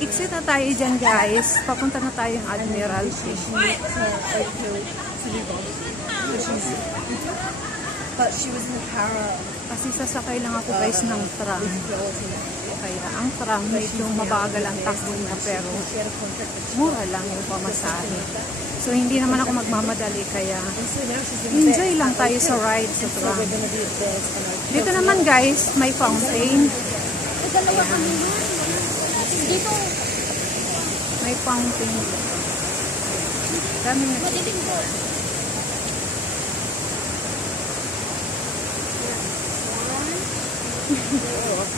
Exit na tayo dyan guys. Papunta na tayong Admiralty. But she was in the para. Kasi sasakay lang ako guys ng tram. Kaya ang tram medyo mabagal ang takbo niya pero mura lang yung pamasahe. So hindi naman ako magmamadali kaya So enjoy lang tayo sa ride sa So tram. Dito naman guys, may fountain. Dalawa kami nun. Dito, May fountain. Dami na. madilim doon.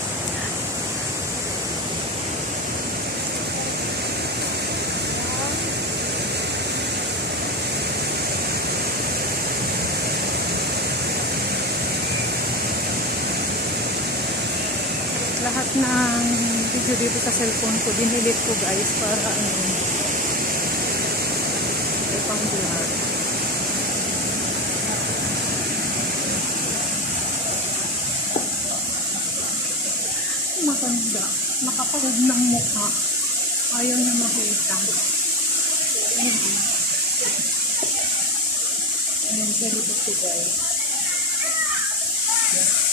Lahat ng video dito sa cellphone ko, dinilit ko guys para ano. Pang vlog. Maganda. Nakapagod ng mukha. Ayaw niya makita. Ayun. Ayun, pero ito guys. So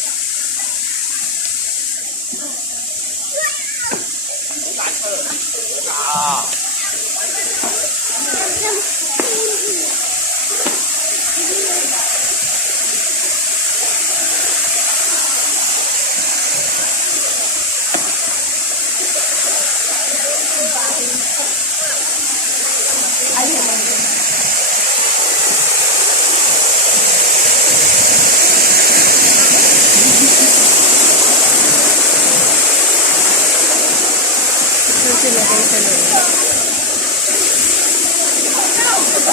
啊。Guys sa loob.